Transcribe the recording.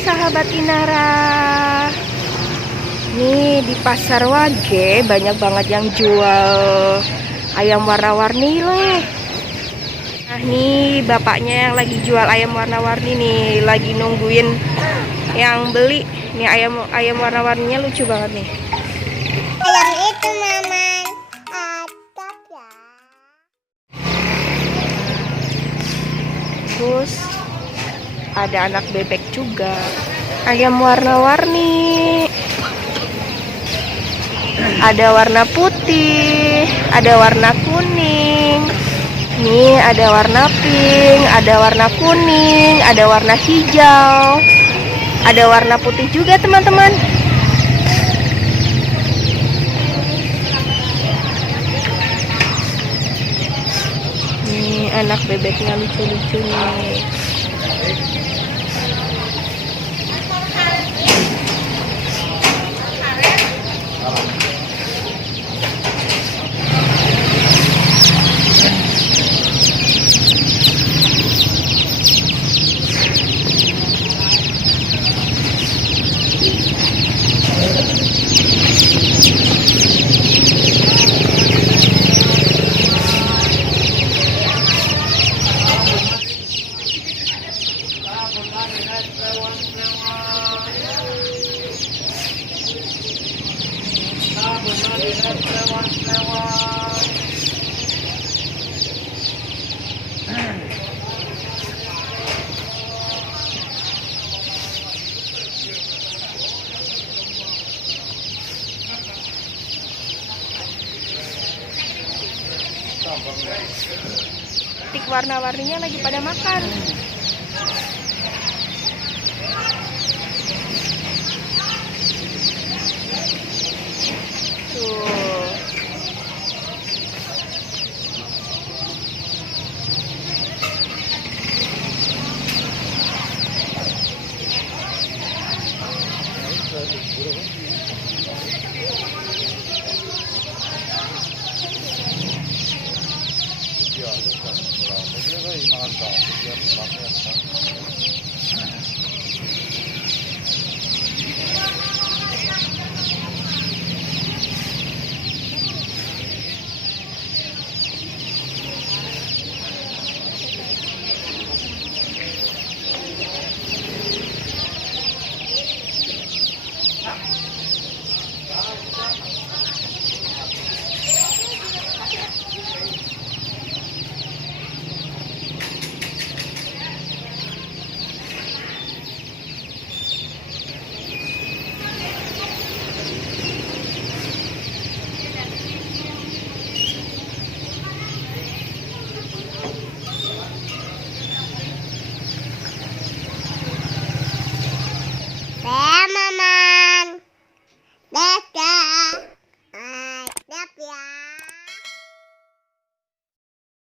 sahabat Inara. Nih di pasar Wage banyak banget yang jual ayam warna-warni loh. Nah nih bapaknya yang lagi jual ayam warna-warni nih, lagi nungguin yang beli. Nih ayam warna-warninya lucu banget nih. Ayam itu maman atap ya. Terus ada anak bebek juga. Ayam warna-warni. Ada warna putih, ada warna kuning. Nih ada warna pink, ada warna kuning, ada warna hijau. Ada warna putih juga, teman-teman. Nih anak bebeknya lucu-lucu nih. Tik warna-warninya lagi pada makan.